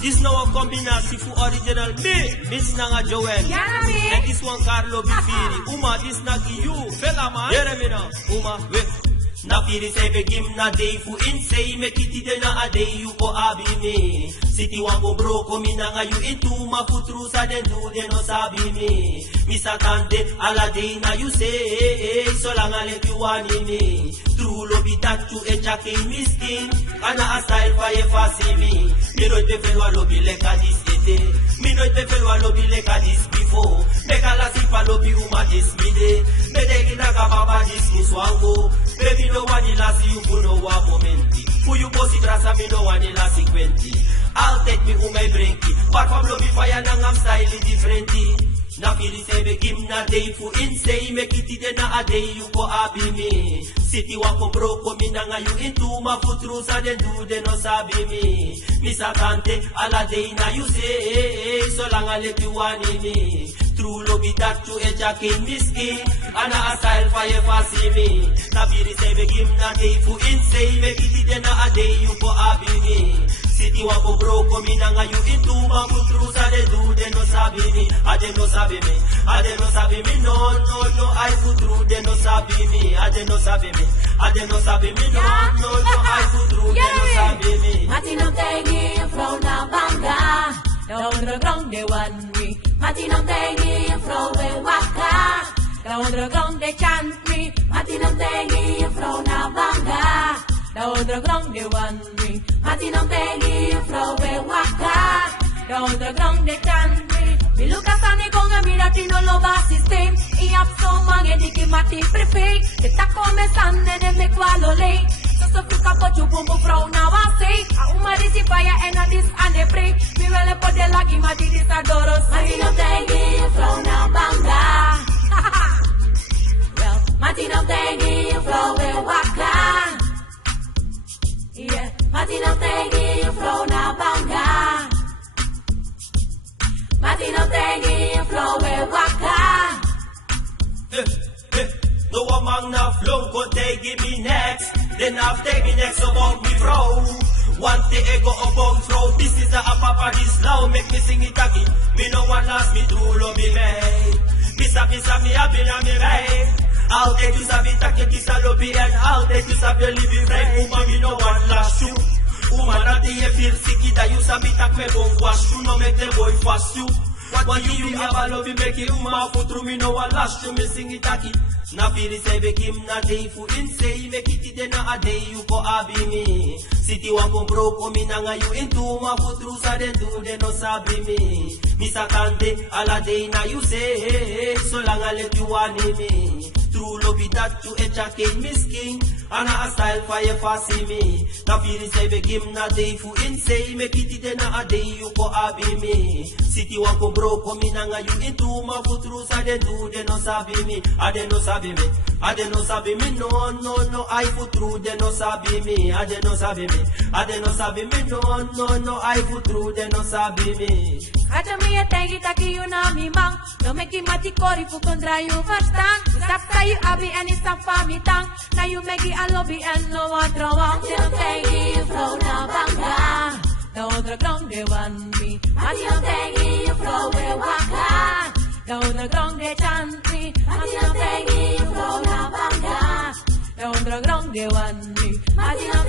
This now a combination for original me, Miss Nanga Joel. And this one Lobi Firi. Uma, this nagi you. Philla man. Hear me now. Uma, wait. Na Firi say begin na day for insay. Make it na a day you go abi me. City one go broke me nanga you into my futrusa then do they no sabi me. Misa tante ala day na you say. So long I let you want me. True Lobi that to a jacket miskin. Ana a style Faya fasi me. Me no te felwa Lobi like a this ete. Me no te felwa Lobi like a this before. Make a la sipa Lobi uma this mide. Me de gina kababa this muswango. Baby no one in la si you no one momenti. Fu you bossy grasa me no one in la sequenti. I'll take me my brinky. But from Lobi Faya nang I'm styling differently. Na Firi say begin na day fu insay. Make it na a day you go abi me. City wako broko mi nanga you into my futrusa then do they no sabi me. Misa tante ala day na you say. So long I let you want me. True Lobi that to a jacket miskin. Ana a style Faya fasi me. Na Firi say begin na day fu insay. Make it na a day you go abi me. City wako broko mi nanga you into my futrusa then do they no sabi me. Ade no sabi me. Ade no sabi me. No I futru they no sabi me. Ade no sabi me. Ade no sabi me. No I futru they no sabi me. Mati no tengi flow na banga. Down ground they want me. Mati no tengi flow we waka. Down ground they chant me. Mati no tengi flow na banga. Down ground they want me. Mati no tengi flow we waka. Down ground they chant me. Mi luka sani konga mirati no lo va system. I apso mange di ki mati prefei. Te ta come sanne ne me qualo lei. So fuka po chupumbu frau na wase. A umari si Faya and a dis ane pray. Mi wele po de lagi mati dis adoros. Mati no tengi flow na banga. Well, mati no tengi flow we waka. Yeah, mati no tengi flow na banga. Mati no tengi flow we waka. No one man na flow go take me next. Then after me next about me bro. One day ego about throw. This is a papa this now make me sing it again. Me no one last me true Lobi me. Misa me happy na me right. I'll take you sabi take this a Lobi and I'll take you sabi live right. Uma me no one last you. Uma na dey feel sick that you sabi tak me go wash you no make the boy fast you. What you have a Lobi make you uma for through me no one last you me sing it again. Na Firi say begin na day fu insay. Make it na a day you go abi me. City wako broko mi nanga you into my futrusa then do they no sabi me. Misa tante ala day na you say. So long I let you want me. True Lobi that to a jacket miskin. Ana a style Faya fasi me. Na Firi say begin na day fu insay. Make it na a day you go abi me. City wako broko mi nanga you into my futrusa then do they no sabi me. Ade no sabi me. Ade no sabi me. No I futru they no sabi me. Ade no sabi me. Ade no sabi me. No I futru they no sabi me. Ade me a tengi taki you na mi mang. No make him mati kori fu kontra you verstaan. Stap you abi and it's a family tang. Now you make it a Lobi and no one throw out. Mati no tengi flow na banga. The underground they want me. Mati no tengi flow we waka. The underground they chant me. Mati no tengi flow na banga. The underground they want me. Mati no